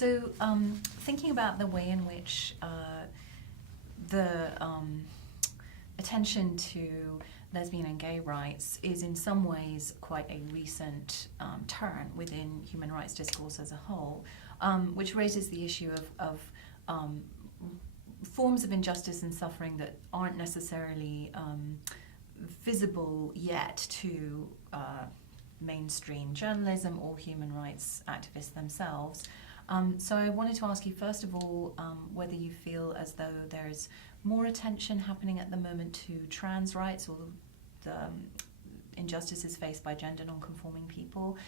So thinking about the way in which the attention to lesbian and gay rights is in some ways quite a recent turn within human rights discourse as a whole, which raises the issue of forms of injustice and suffering that aren't necessarily visible yet to mainstream journalism or human rights activists themselves. So I wanted to ask you, first of all, whether you feel as though there's more attention happening at the moment to trans rights or the injustices faced by gender non-conforming people,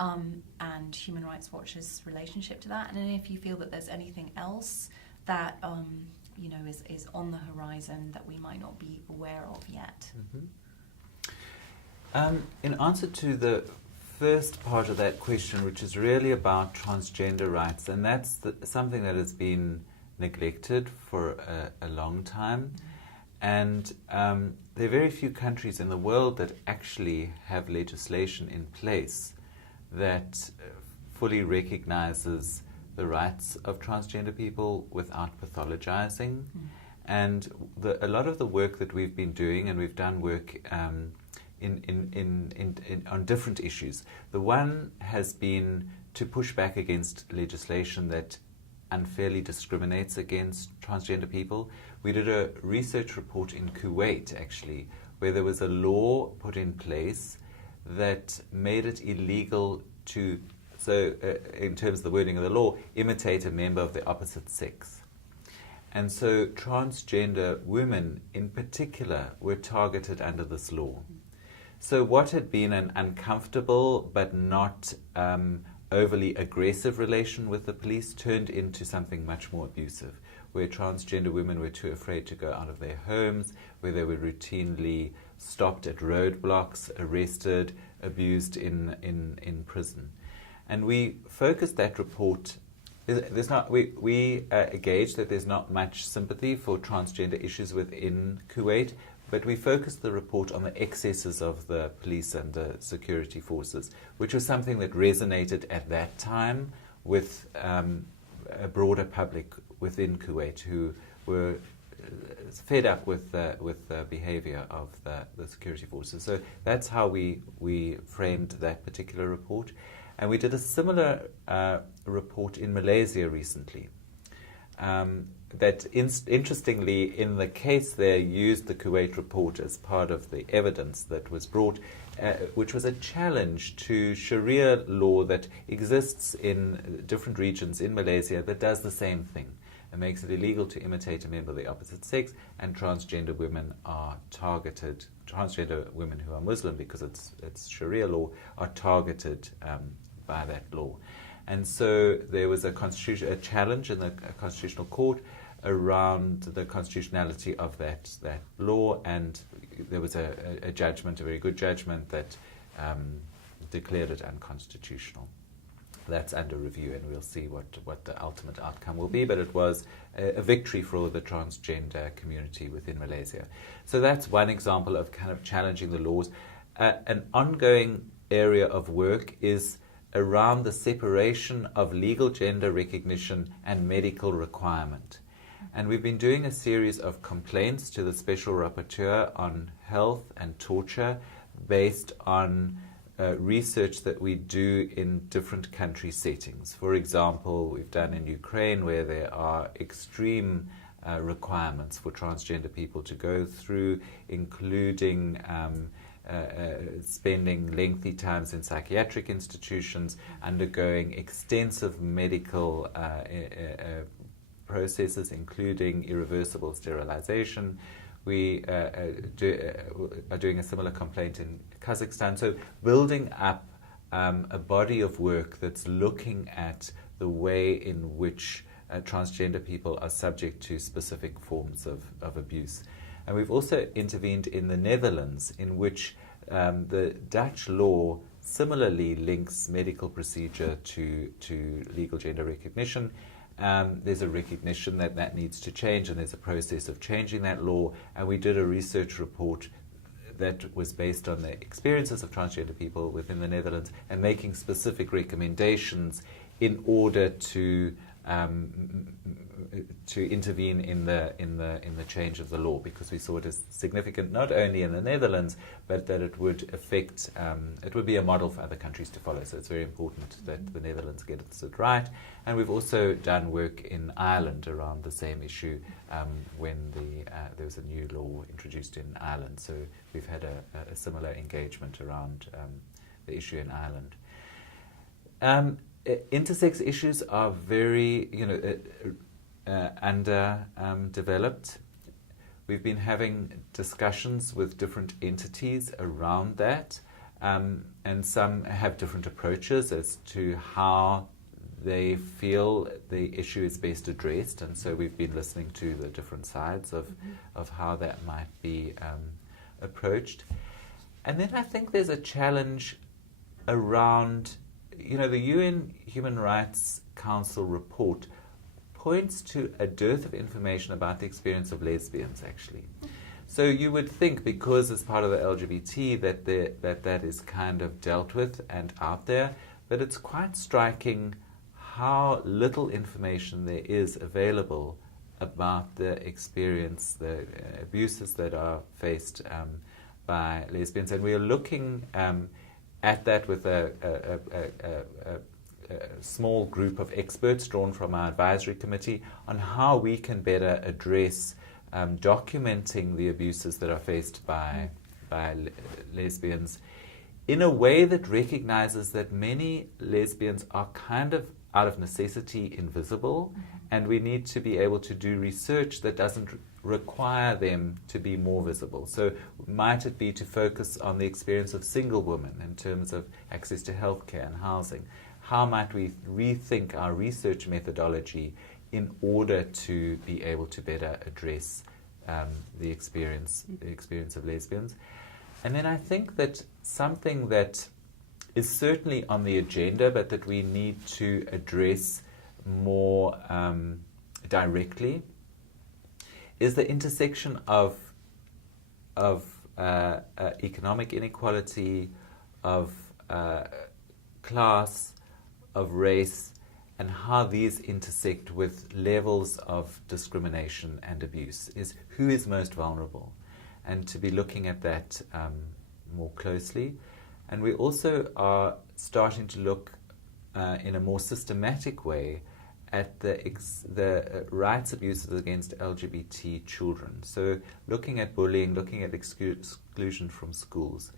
and Human Rights Watch's relationship to that, and then if you feel that there's anything else that is on the horizon that we might not be aware of yet. In answer to the first part of that question, which is really about transgender rights, and that's something that has been neglected for a long time, and there are very few countries in the world that actually have legislation in place that fully recognizes the rights of transgender people without pathologizing. And a lot of the work that we've been doing, and we've done work on different issues. The one has been to push back against legislation that unfairly discriminates against transgender people. We did a research report in Kuwait, actually, where there was a law put in place that made it illegal to, in terms of the wording of the law, imitate a member of the opposite sex. And so transgender women in particular were targeted under this law. So what had been an uncomfortable but not overly aggressive relation with the police turned into something much more abusive, where transgender women were too afraid to go out of their homes, where they were routinely stopped at roadblocks, arrested, abused in prison. And we focused that report. We gauge that there's not much sympathy for transgender issues within Kuwait, but we focused the report on the excesses of the police and the security forces, which was something that resonated at that time with a broader public within Kuwait who were fed up with the behavior of the security forces. So that's how we framed that particular report. And we did a similar report in Malaysia recently. That interestingly, in the case there, used the Kuwait report as part of the evidence that was brought, which was a challenge to Sharia law that exists in different regions in Malaysia that does the same thing. It makes it illegal to imitate a member of the opposite sex, and transgender women are targeted. Transgender women who are Muslim, because it's Sharia law, are targeted by that law. And so there was a challenge in the Constitutional Court around the constitutionality of that law, and there was a judgment, a very good judgment, that declared it unconstitutional. That's under review, and we'll see what the ultimate outcome will be, but it was a victory for the transgender community within Malaysia. So that's one example of kind of challenging the laws. An ongoing area of work is around the separation of legal gender recognition and medical requirement. And we've been doing a series of complaints to the Special Rapporteur on health and torture based on research that we do in different country settings. For example, we've done in Ukraine, where there are extreme requirements for transgender people to go through, including spending lengthy times in psychiatric institutions, undergoing extensive medical processes, including irreversible sterilization. We are doing a similar complaint in Kazakhstan. So building up a body of work that's looking at the way in which transgender people are subject to specific forms of abuse. And we've also intervened in the Netherlands, in which the Dutch law similarly links medical procedure to legal gender recognition. There's a recognition that needs to change, and there's a process of changing that law. And we did a research report that was based on the experiences of transgender people within the Netherlands and making specific recommendations in order to intervene in the change of the law, because we saw it as significant not only in the Netherlands, but that it would affect, it would be a model for other countries to follow. So it's very important that the Netherlands get it right. And we've also done work in Ireland around the same issue when there was a new law introduced in Ireland. So we've had a similar engagement around the issue in Ireland. Intersex issues are very, underdeveloped. We've been having discussions with different entities around that, and some have different approaches as to how they feel the issue is best addressed, and so we've been listening to the different sides of how that might be approached. And then I think there's a challenge around, the UN Human Rights Council report points to a dearth of information about the experience of lesbians, actually. So you would think, because as part of the LGBT, that is kind of dealt with and out there, but it's quite striking how little information there is available about the experience, the abuses that are faced by lesbians. And we are looking at that with a small group of experts drawn from our advisory committee on how we can better address documenting the abuses that are faced by lesbians in a way that recognizes that many lesbians are kind of out of necessity invisible, and we need to be able to do research that doesn't require them to be more visible. So might it be to focus on the experience of single women in terms of access to healthcare and housing? How might we rethink our research methodology in order to be able to better address the experience of lesbians? And then I think that something that is certainly on the agenda, but that we need to address more directly, is the intersection of economic inequality, of class, of race, and how these intersect with levels of discrimination and abuse. Is who is most vulnerable, and to be looking at that more closely. And we also are starting to look in a more systematic way at the rights abuses against LGBT children. So looking at bullying, looking at exclusion from schools.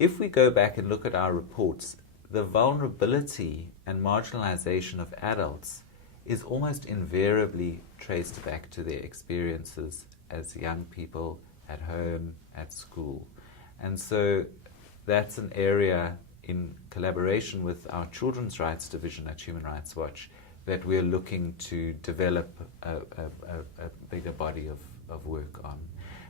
If we go back and look at our reports, the vulnerability and marginalization of adults is almost invariably traced back to their experiences as young people at home, at school. And so that's an area in collaboration with our Children's Rights Division at Human Rights Watch that we're looking to develop a bigger body of work on.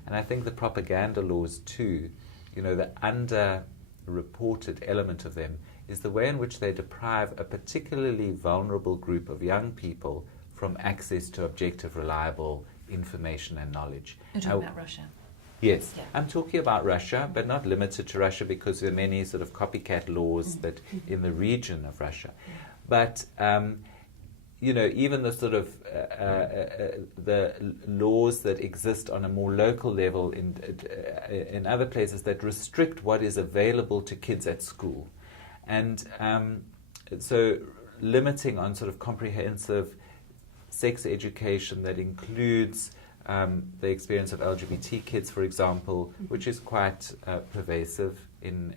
And I think the propaganda laws too, the underreported element of them is the way in which they deprive a particularly vulnerable group of young people from access to objective, reliable information and knowledge. You're talking about Russia? Yes. Yeah. I'm talking about Russia, but not limited to Russia, because there are many sort of copycat laws that in the region of Russia. But, even the sort of the laws that exist on a more local level in other places that restrict what is available to kids at school. And so limiting on sort of comprehensive sex education that includes the experience of LGBT kids, for example, which is quite pervasive in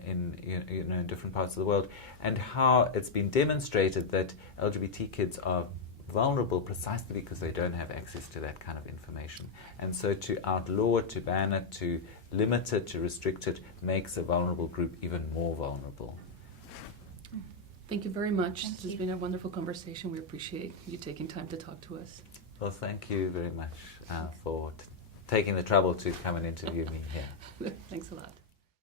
different parts of the world, and how it's been demonstrated that LGBT kids are vulnerable precisely because they don't have access to that kind of information. And so to outlaw it, to ban it, to limit it, to restrict it, makes a vulnerable group even more vulnerable. Thank you very much. This has been a wonderful conversation. We appreciate you taking time to talk to us. Well, thank you very much for taking the trouble to come and interview me here. Thanks a lot.